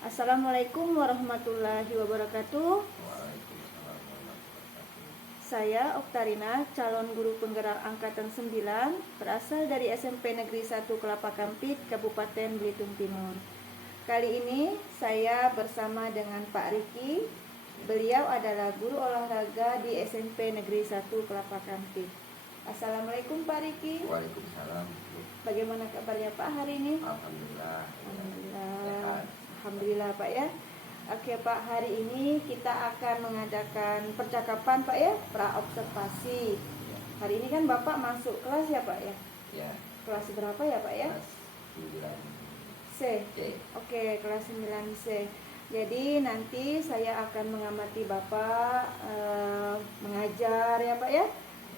Assalamualaikum warahmatullahi wabarakatuh. Saya Oktarina, calon guru penggerak angkatan 9, berasal dari SMP Negeri 1 Kelapa Kampit, Kabupaten Belitung Timur. Kali ini saya bersama dengan Pak Riki. Beliau adalah guru olahraga di SMP Negeri 1 Kelapa Kampit. Assalamualaikum Pak Riki. Waalaikumsalam. Bagaimana kabarnya Pak hari ini? Alhamdulillah. Alhamdulillah. Alhamdulillah Pak ya. Oke Pak, hari ini kita akan mengadakan percakapan Pak ya, praobservasi. Hari ini kan Bapak masuk kelas ya Pak ya? Ya. Kelas berapa ya Pak ya? Kelas 9 C. Oke, kelas 9C. Jadi nanti saya akan mengamati Bapak mengajar ya Pak ya.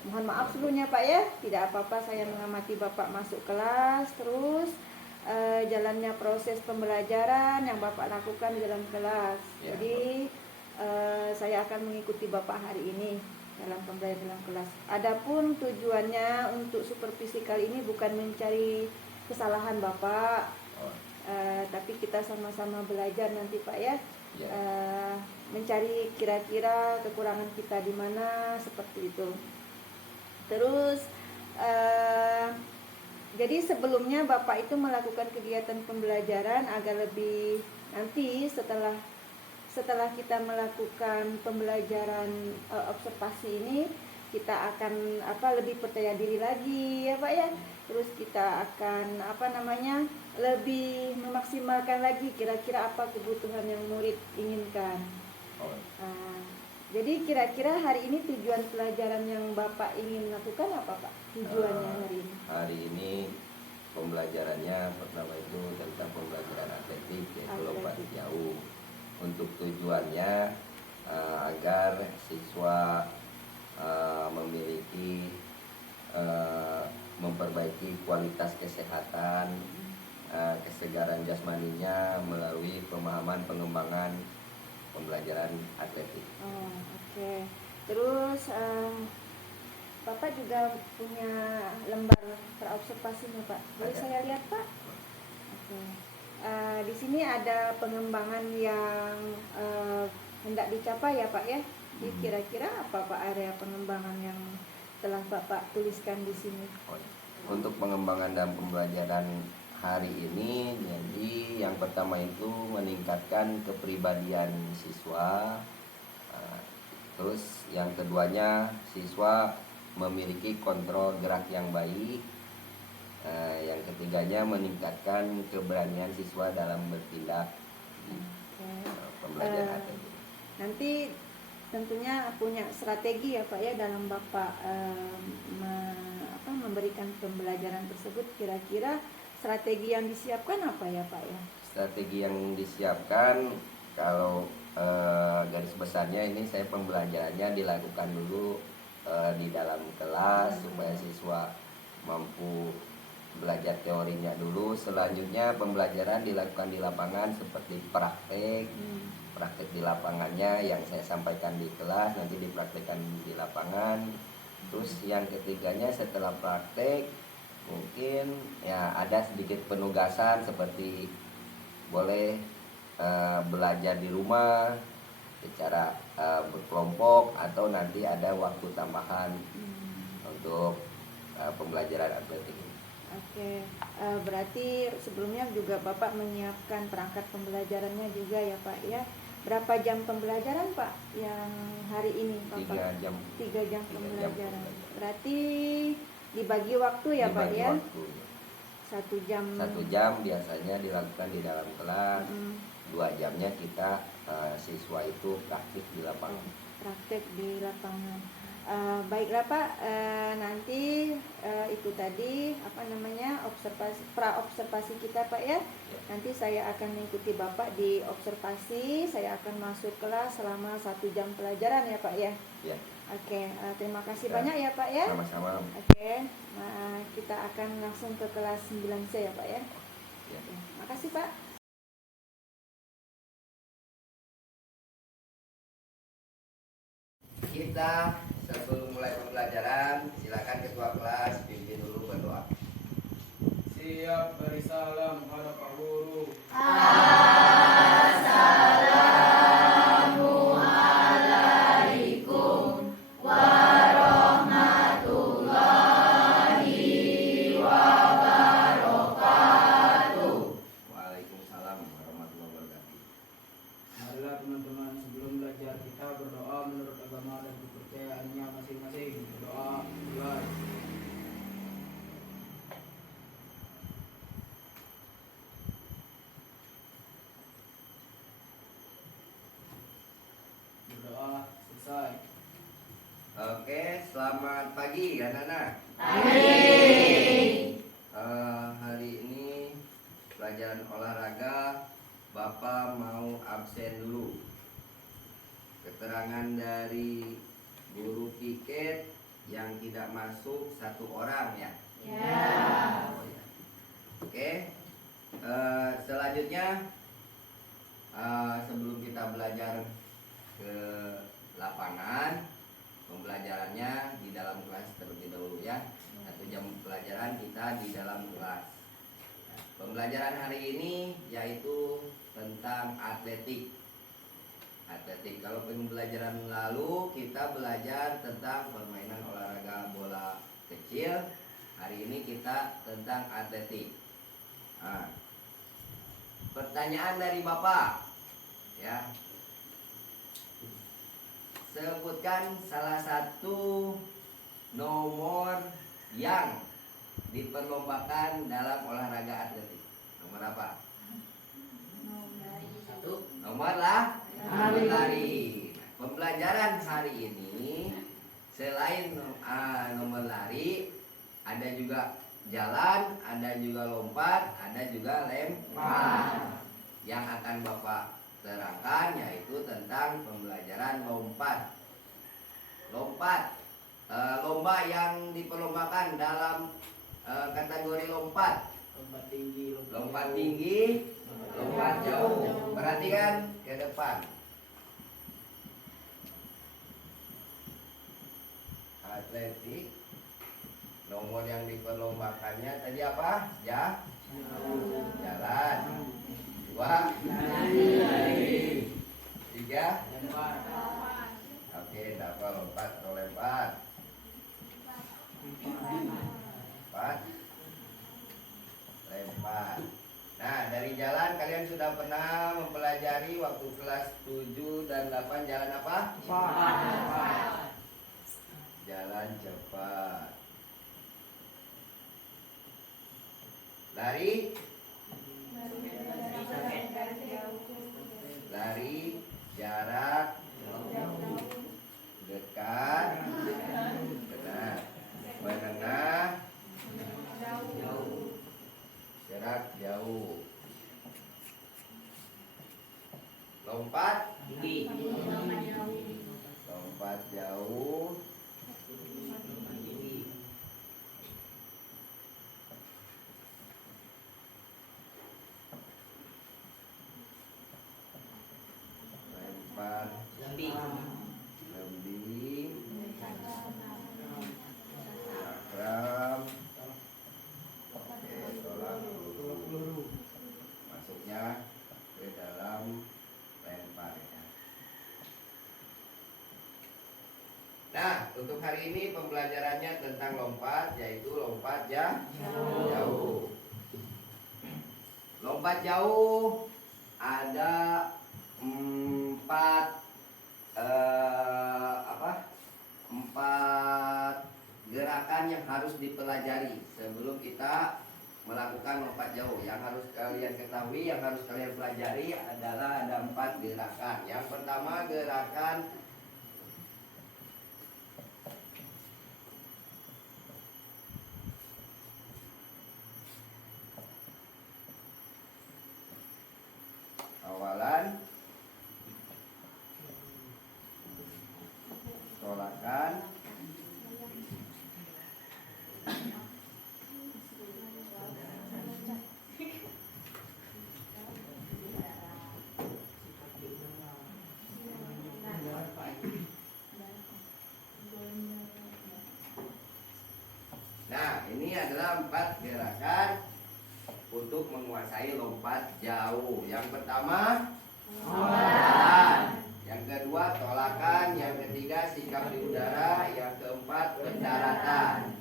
Mohon maaf sebelumnya Pak ya, tidak apa-apa saya mengamati Bapak masuk kelas, terus jalannya proses pembelajaran yang Bapak lakukan di dalam kelas. Ya. Jadi saya akan mengikuti Bapak hari ini dalam pembelajaran dalam kelas. Adapun tujuannya untuk supervisi kali ini bukan mencari kesalahan Bapak, tapi kita sama-sama belajar nanti Pak ya. Ya. Mencari kira-kira kekurangan kita di mana, seperti itu. Terus jadi sebelumnya Bapak itu melakukan kegiatan pembelajaran agar lebih nanti setelah kita melakukan pembelajaran observasi ini, kita akan lebih percaya diri lagi ya Pak ya. Terus kita akan lebih memaksimalkan lagi kira-kira apa kebutuhan yang murid inginkan. Jadi kira-kira hari ini tujuan pelajaran yang Bapak ingin lakukan apa Pak? Tujuannya hari ini? Hari ini pembelajarannya pertama itu tentang pembelajaran atletik, yaitu lompat jauh. Untuk tujuannya agar siswa memiliki memperbaiki kualitas kesehatan, kesegaran jasmaninya melalui pemahaman pengembangan pembelajaran atletik. Oke. Terus Bapak juga punya lembar praobservasinya Pak. Boleh saya lihat Pak? Oke. Di sini ada pengembangan yang hendak dicapai ya Pak ya. Jadi kira-kira apa Pak area pengembangan yang telah Bapak tuliskan di sini? Untuk pengembangan dan pembelajaran hari ini, jadi yang pertama itu meningkatkan kepribadian siswa. Terus yang keduanya, siswa memiliki kontrol gerak yang baik. Yang ketiganya meningkatkan keberanian siswa dalam bertindak di pembelajaran atletik. Nanti tentunya punya strategi ya Pak ya dalam Bapak memberikan pembelajaran tersebut. Kira-kira strategi yang disiapkan apa ya Pak ya? Strategi yang disiapkan, kalau garis besarnya ini saya pembelajarannya dilakukan dulu di dalam kelas supaya siswa mampu belajar teorinya dulu. Selanjutnya pembelajaran dilakukan di lapangan seperti praktek di lapangannya yang saya sampaikan di kelas nanti dipraktekkan di lapangan. Terus yang ketiganya setelah praktek mungkin ya ada sedikit penugasan seperti boleh belajar di rumah secara berkelompok atau nanti ada waktu tambahan untuk pembelajaran atletik ini. Oke, berarti sebelumnya juga Bapak menyiapkan perangkat pembelajarannya juga ya Pak ya. Berapa jam pembelajaran Pak yang hari ini Bapak? 3 jam. 3 jam pembelajaran. Berarti dibagi waktu ya Pak ya? Waktu. 1 jam. 1 jam biasanya dilakukan di dalam kelas. 2 jamnya kita siswa itu praktik di lapangan. Praktik di lapangan. Baiklah Pak, nanti itu tadi praobservasi kita Pak ya. Nanti saya akan mengikuti Bapak di observasi. Saya akan masuk kelas selama 1 jam pelajaran ya Pak ya. Ya. Oke, terima kasih banyak ya Pak ya. Sama-sama. Oke, kita akan langsung ke kelas 9C ya Pak ya. Ya. Makasih Pak. Kita sebelum mulai pembelajaran, silakan ketua kelas pimpin dulu berdoa. Siap, beri salam pada Pak Guru. Assalamualaikum Selamat pagi anak-anak. Hari ini pelajaran olahraga Bapak mau absen dulu. Keterangan dari guru piket yang tidak masuk 1 orang ya. Oh, ya. Oke. Selanjutnya sebelum kita belajar ke lapangan, pembelajarannya di dalam kelas terlebih dahulu ya. 1 jam pelajaran kita di dalam kelas. Pembelajaran hari ini yaitu tentang atletik. Kalau pembelajaran lalu kita belajar tentang permainan olahraga bola kecil. Hari ini kita tentang atletik. Nah, pertanyaan dari Bapak ya. Sebutkan salah satu nomor yang diperlombakan dalam olahraga atletik. Nomor apa? Nomor lari. Nah, pembelajaran hari ini selain nomor lari, ada juga jalan, ada juga lompat, ada juga lempar. Yang akan Bapak terangkan yaitu tentang pembelajaran lompat. Lomba yang diperlombakan dalam kategori lompat. Lompat tinggi, lompat jauh. Perhatikan ke depan. Atletik. Nomor yang diperlombakannya tadi apa? Jalan. 2, 3. Oke, apa lompat atau lempar? 4. Lempar. Nah, dari jalan kalian sudah pernah mempelajari waktu kelas 7 dan 8 jalan apa? Jalan cepat. Lari jarak dekat, benar. Menengah, jarak jauh. Lompat jauh. Lempar lembing, cakram. Oke, tolak peluru. Masuknya ke dalam lemparnya. Nah, untuk hari ini pembelajarannya tentang lompat, yaitu lompat jauh. Lompat jauh ada 4 gerakan yang harus dipelajari sebelum kita melakukan lompat jauh. Yang harus kalian ketahui, yang harus kalian pelajari adalah ada 4 gerakan. Yang pertama gerakan awalan, tolakan, nah ini adalah 4 gerakan untuk menguasai lompat jauh. Yang pertama awalan, yang kedua tolakan, yang ketiga sikap di udara, yang keempat pendaratan.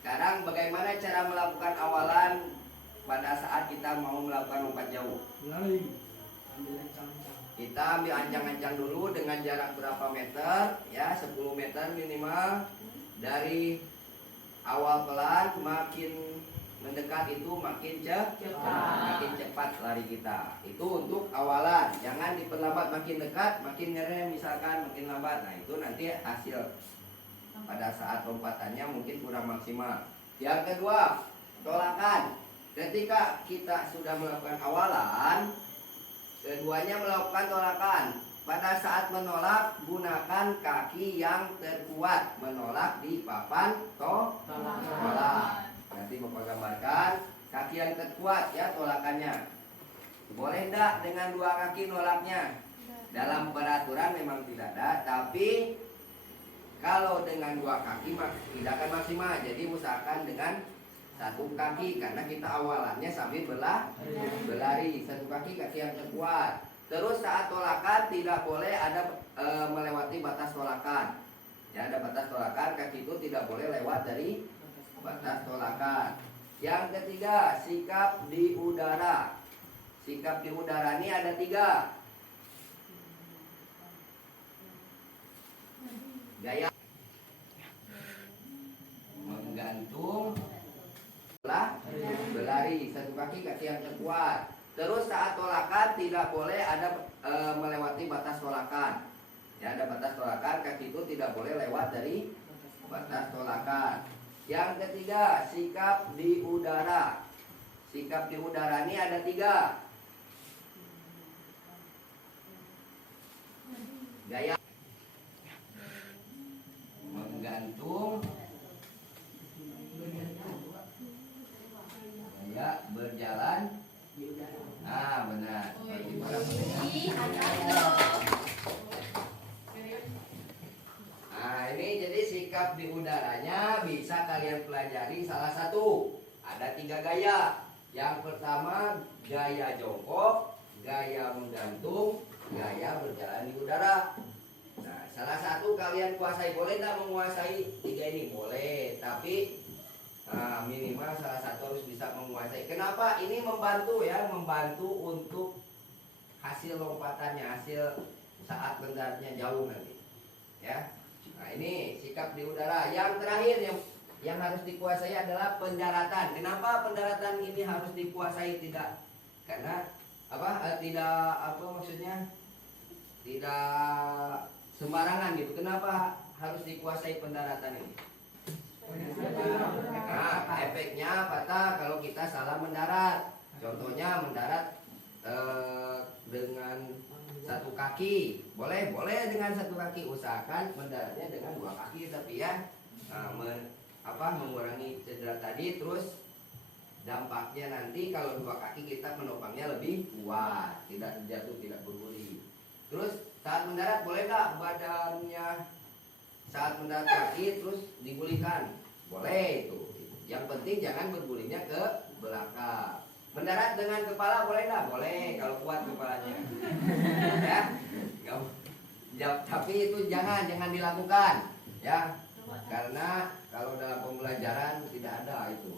Sekarang bagaimana cara melakukan awalan pada saat kita mau melakukan lompat jauh? Kita ambil ancang-ancang dulu dengan jarak berapa meter ya, 10 meter minimal. Dari awal pelan, makin mendekat itu makin cepat lari kita. Itu untuk awalan. Jangan diperlambat, makin dekat makin ngerem, misalkan makin lambat. Nah, itu nanti hasil pada saat lompatannya mungkin kurang maksimal. Yang kedua, tolakan. Ketika kita sudah melakukan awalan, keduanya melakukan tolakan. Pada saat menolak, gunakan kaki yang terkuat menolak di papan tolak. Nanti Bapak gambarkan kaki yang terkuat ya tolakannya. Boleh enggak dengan dua kaki nolaknya? Dalam peraturan memang tidak ada, tapi kalau dengan dua kaki tidak akan maksimal. Jadi usahakan dengan satu kaki karena kita awalannya sambil berlari. Satu kaki yang terkuat. Terus saat tolakan tidak boleh ada melewati batas tolakan. Ya, ada batas tolakan, kaki itu tidak boleh lewat dari batas tolakan. Yang ketiga, sikap di udara. Sikap di udara ini ada 3. Gaya menggantung, berlari, satu kaki yang terkuat. Terus saat tolakan tidak boleh ada melewati batas tolakan. Ya, ada batas tolakan, kaki itu tidak boleh lewat dari batas tolakan. Yang ketiga, sikap di udara. Sikap di udara ini ada 3. Gaya menggantung, gaya berjalan. Nah, benar. Bagi para nah, ini jadi sikap di udaranya bisa kalian pelajari salah satu. Ada 3 gaya. Yang pertama gaya jongkok, gaya menggantung, gaya berjalan di udara. Nah, salah satu kalian kuasai. Boleh tidak menguasai 3 ini? Boleh, tapi minimal salah satu harus bisa menguasai. Kenapa? Ini membantu ya, membantu untuk hasil lompatannya, hasil saat mendaratnya jauh nanti. Ya. Nah, ini sikap di udara. Yang terakhir yang harus dikuasai adalah pendaratan. Kenapa pendaratan ini harus dikuasai? Tidak karena maksudnya tidak sembarangan gitu. Kenapa harus dikuasai pendaratan ini? Nah, efeknya patah kalau kita salah mendarat. Contohnya mendarat dengan satu kaki. Boleh dengan satu kaki. Usahakan mendaratnya dengan 2 kaki, tapi ya mengurangi cedera tadi. Terus dampaknya nanti kalau 2 kaki kita menopangnya lebih kuat, tidak jatuh, tidak berguling. Terus saat mendarat boleh nggak badannya saat mendarat kaki terus digulingkan? Boleh itu. Yang penting jangan bergulingnya ke belakang. Mendarat dengan kepala boleh nggak? Boleh kalau kuat kepalanya. Ya, tapi itu jangan dilakukan, ya. Karena kalau dalam pembelajaran tidak ada itu.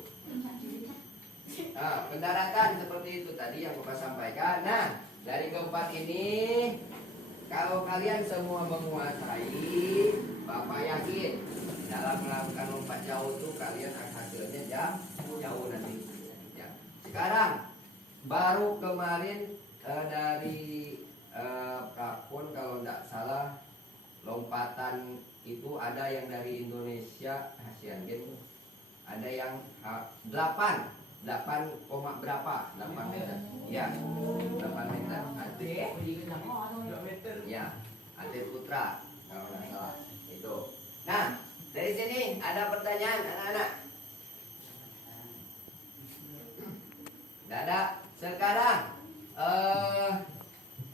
Nah, pendaratan seperti itu tadi yang Bapak sampaikan. Nah, dari keempat ini kalau kalian semua menguasai, Bapak yakin dalam melakukan lompat jauh itu kalian hasilnya jauh nanti. Ya. Sekarang baru kemarin dari Kapun kalau tidak salah lompatan itu ada yang dari Indonesia Asian Games, ada yang 8 berapa? 8 meter. Ya, 8 meter. Ya, atlet putra kalau nggak salah itu. Nah, dari sini ada pertanyaan anak-anak? Tidak ada. Sekarang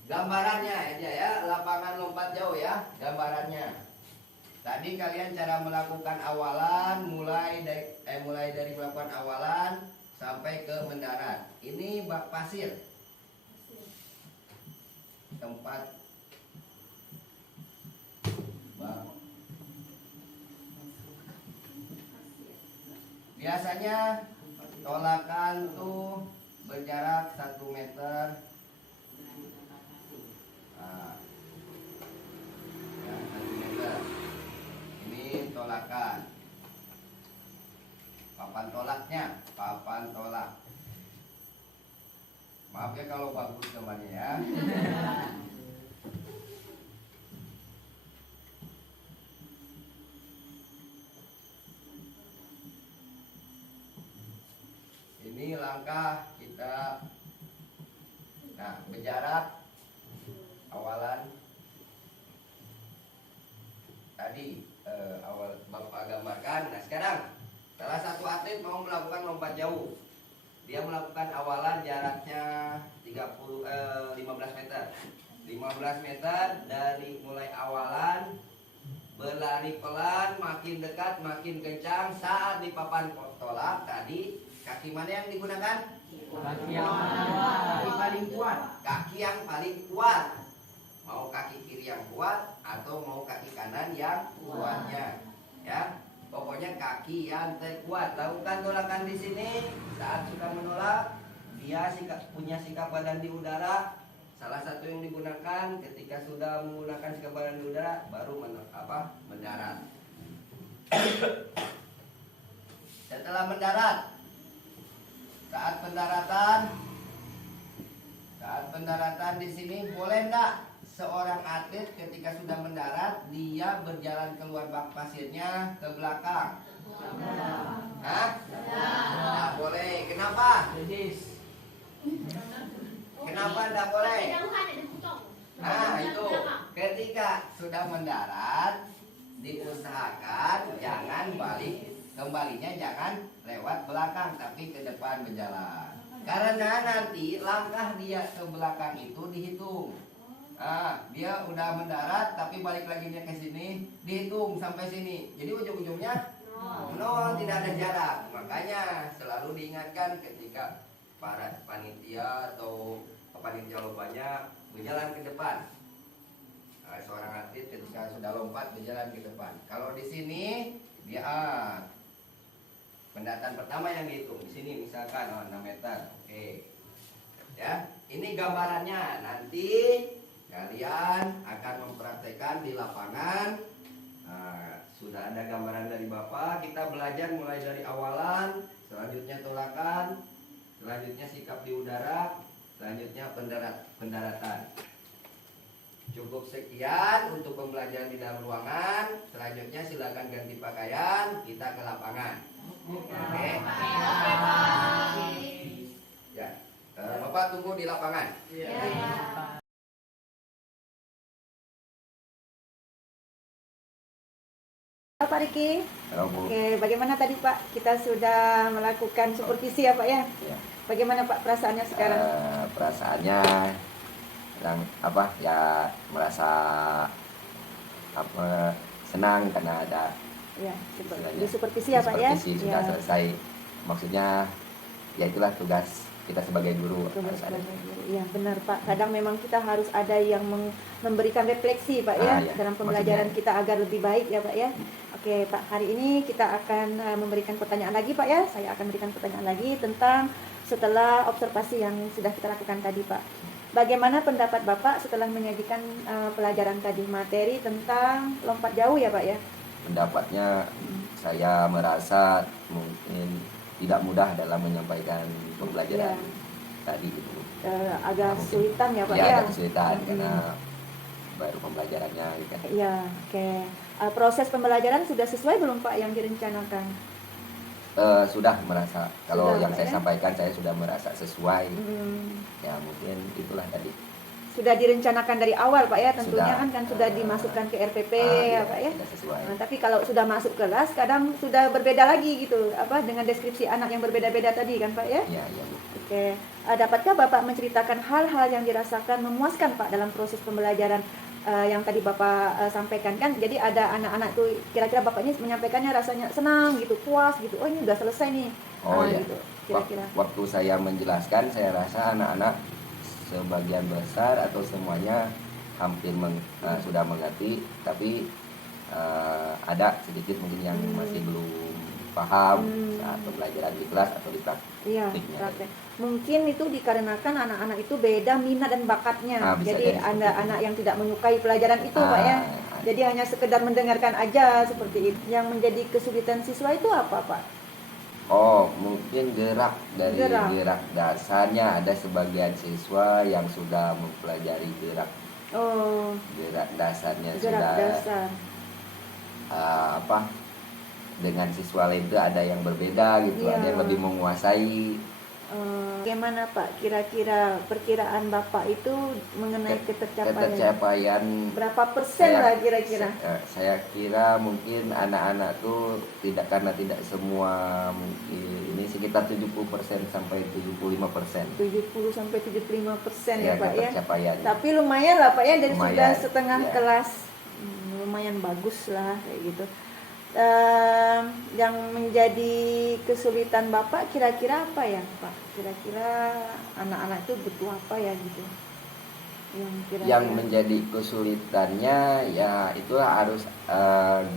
gambarannya aja ya, lapangan lompat jauh ya, gambarannya. Tadi kalian cara melakukan awalan mulai dari melakukan awalan sampai ke mendarat. Ini bak pasir. Tempat bak. Biasanya tolakan tuh berjarak 1 meter. Nah, ya, 1 meter. Ini tolakan. Papan tolaknya, papan tolak. Maaf ya kalau bagus gambarnya ya. langkah kita berjarak awalan tadi awal Bapak gambarkan. Nah sekarang salah satu atlet mau melakukan lompat jauh. Dia melakukan awalan jaraknya 15 meter. 15 meter dari mulai awalan berlari pelan, makin dekat, makin kencang. Saat di papan tolak tadi, kaki mana yang digunakan? Kaki yang paling kuat. Kaki yang paling kuat. Mau kaki kiri yang kuat atau mau kaki kanan yang kuatnya, ya. Pokoknya kaki yang terkuat. Lakukan tolakan di sini. Saat sudah menolak, dia punya sikap badan di udara. Salah satu yang digunakan ketika sudah menggunakan sikap badan di udara, baru mendarat. Setelah mendarat, saat pendaratan di sini boleh enggak seorang atlet ketika sudah mendarat dia berjalan keluar bak pasirnya ke belakang? Hah? Nggak boleh. Kenapa? Kenapa enggak boleh? Nah itu ketika sudah mendarat diusahakan jangan balik, kembalinya jangan lewat belakang tapi ke depan berjalan. Karena nanti langkah dia ke belakang itu dihitung. Dia udah mendarat tapi balik lagi dia ke sini dihitung sampai sini. Jadi ujung-ujungnya tidak ada jarak. Makanya selalu diingatkan ketika para panitia atau panitia lompanya berjalan ke depan. Seorang atlet ketika sudah lompat berjalan ke depan. Kalau di sini dia pendaratan pertama yang dihitung. Di sini misalkan 6 meter. Oke. Ya, ini gambarannya. Nanti kalian akan mempraktekkan di lapangan. Sudah ada gambaran dari Bapak. Kita belajar mulai dari awalan, selanjutnya tolakan, selanjutnya sikap di udara, selanjutnya pendaratan. Cukup sekian untuk pembelajaran di dalam ruangan. Selanjutnya silakan ganti pakaian, kita ke lapangan. Oke. Ya. Bapak tunggu di lapangan. Pak Riki. Halo, Bu. Oke, bagaimana tadi Pak? Kita sudah melakukan supervisi ya Pak ya? Ya. Bagaimana Pak perasaannya sekarang? Perasaannya merasa senang karena ada Ya, di supervisi ya Pak ya? supervisi sudah selesai. Maksudnya ya itulah tugas kita sebagai guru. Iya benar Pak. Kadang memang kita harus ada yang memberikan refleksi Pak ya Ya, dalam pembelajaran maksudnya. kita agar lebih baik ya Pak ya. Oke Pak, hari ini kita akan memberikan pertanyaan lagi Pak ya. Saya akan berikan pertanyaan lagi tentang setelah observasi yang sudah kita lakukan tadi Pak. Bagaimana pendapat Bapak setelah menyajikan pelajaran tadi, materi tentang lompat jauh ya Pak ya? Pendapatnya saya merasa mungkin tidak mudah dalam menyampaikan pembelajaran tadi gitu. Agak sulitan ya Pak Ya, ya? agak kesulitan karena baru pembelajarannya gitu. Iya, oke. Proses pembelajaran sudah sesuai belum Pak yang direncanakan? Sudah merasa, kalau Sudah, yang Pak, saya ya? sampaikan saya sudah merasa sesuai. Hmm. Ya mungkin itulah tadi. Sudah direncanakan dari awal Pak ya, tentunya Sudah. sudah dimasukkan ke RPP ya Pak ya. Sudah sesuai. Tapi kalau sudah masuk kelas kadang sudah berbeda lagi gitu, dengan deskripsi anak yang berbeda-beda tadi kan Pak ya. Iya, iya, Bu. Oke, dapatkah Bapak menceritakan hal-hal yang dirasakan memuaskan Pak dalam proses pembelajaran yang tadi Bapak sampaikan kan? Jadi ada anak-anak tuh kira-kira Bapaknya menyampaikannya rasanya senang gitu, puas gitu. Oh ini udah selesai nih. Oh iya. Gitu. Kira-kira. Waktu saya menjelaskan, saya rasa anak-anak sebagian besar atau semuanya hampir sudah mengerti, tapi ada sedikit mungkin yang masih belum paham saat pembelajaran di kelas atau di Iya, praktiknya. praktek. Mungkin itu dikarenakan anak-anak itu beda minat dan bakatnya. Bisa Jadi jadi. ada anak yang tidak menyukai pelajaran itu, Pak ya. Jadi hanya sekedar mendengarkan aja seperti itu. Yang menjadi kesulitan siswa itu apa, Pak? Oh, mungkin gerak Gerak. dasarnya. Ada sebagian siswa yang sudah mempelajari gerak Oh, dasarnya gerak sudah dasar. Dengan siswa lain itu ada yang berbeda gitu. Iya. Ada yang lebih menguasai Bagaimana Pak, kira-kira perkiraan Bapak itu mengenai ketercapaian? Ketercapaian Berapa persen lah kira-kira? saya kira mungkin anak-anak tuh karena tidak semua, mungkin ini sekitar 70% sampai 75%. 70 sampai 75% ya Pak ya. Ketercapaiannya. Tapi lumayan lah Pak ya, dari Lumayan, sudah setengah ya. kelas. Lumayan bagus lah kayak gitu. Yang menjadi kesulitan Bapak kira-kira apa ya Pak? Kira-kira anak-anak itu butuh apa ya gitu? Yang menjadi kesulitannya ya itulah harus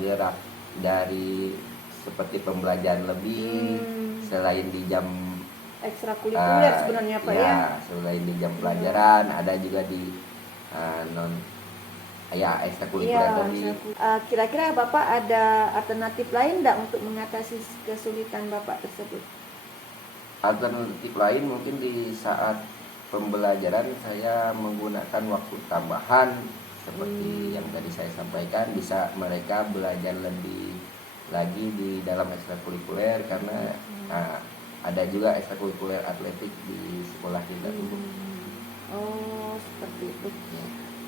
gerak dari seperti pembelajaran lebih selain di jam ekstrakurikuler sebenarnya Pak ya. Selain di jam pelajaran ada juga di ekstrakurikuler tadi. Kira-kira Bapak ada alternatif lain enggak untuk mengatasi kesulitan Bapak tersebut? Alternatif lain mungkin di saat pembelajaran saya menggunakan waktu tambahan seperti yang tadi saya sampaikan, bisa mereka belajar lebih lagi di dalam ekstrakurikuler karena ada juga ekstrakurikuler atletik di sekolah kita dulu. Oh, seperti itu.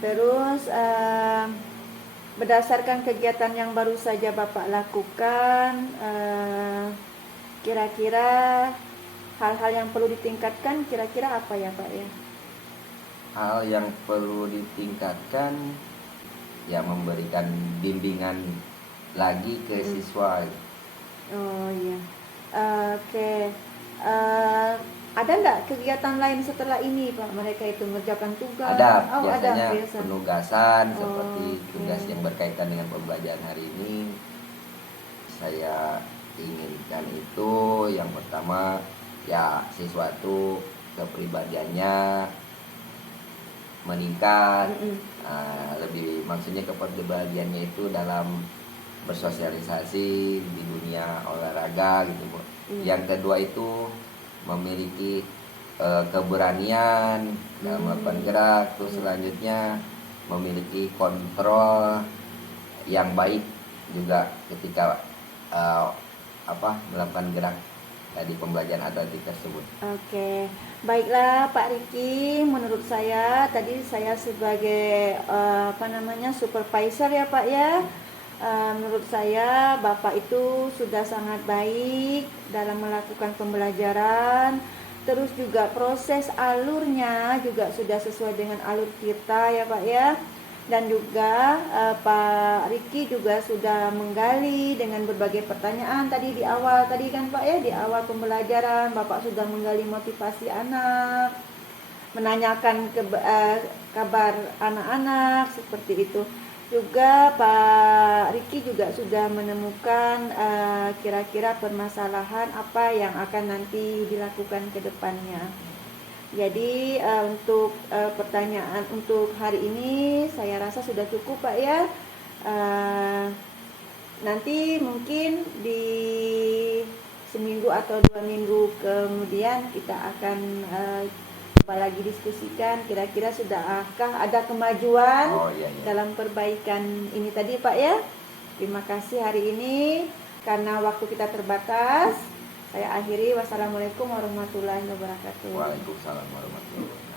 Terus berdasarkan kegiatan yang baru saja Bapak lakukan, kira-kira hal-hal yang perlu ditingkatkan kira-kira apa ya Pak ya? Hal yang perlu ditingkatkan ya memberikan bimbingan lagi ke siswa. Oh iya. Oke. Ada nggak kegiatan lain setelah ini Pak? Mereka itu mengerjakan tugas? Ada, Ada biasanya penugasan seperti oke. tugas yang berkaitan dengan pembelajaran hari ini. Saya inginkan itu yang pertama ya siswa itu kepribadiannya meningkat, lebih maksudnya kepribadiannya itu dalam bersosialisasi di dunia olahraga gitu Bu. Yang kedua itu memiliki keberanian dalam melakukan gerak, terus selanjutnya memiliki kontrol yang baik juga ketika melakukan gerak di pembelajaran atletik tersebut. Oke, baiklah Pak Riki. Menurut saya tadi saya sebagai supervisor ya Pak ya. Menurut saya Bapak itu sudah sangat baik dalam melakukan pembelajaran. Terus juga proses alurnya juga sudah sesuai dengan alur kita ya Pak ya. Dan juga Pak Riki juga sudah menggali dengan berbagai pertanyaan tadi di awal tadi kan Pak ya, di awal pembelajaran Bapak sudah menggali motivasi anak, menanyakan kabar anak-anak seperti itu. Juga Pak Riki juga sudah menemukan kira-kira permasalahan apa yang akan nanti dilakukan ke depannya. Jadi untuk pertanyaan untuk hari ini saya rasa sudah cukup Pak ya. Nanti mungkin di seminggu atau 2 minggu kemudian kita akan coba lagi diskusikan kira-kira sudahkah ada kemajuan dalam perbaikan ini tadi Pak ya. Terima kasih hari ini karena waktu kita terbatas. Saya akhiri. Wassalamualaikum warahmatullahi wabarakatuh. Waalaikumsalam warahmatullahi wabarakatuh.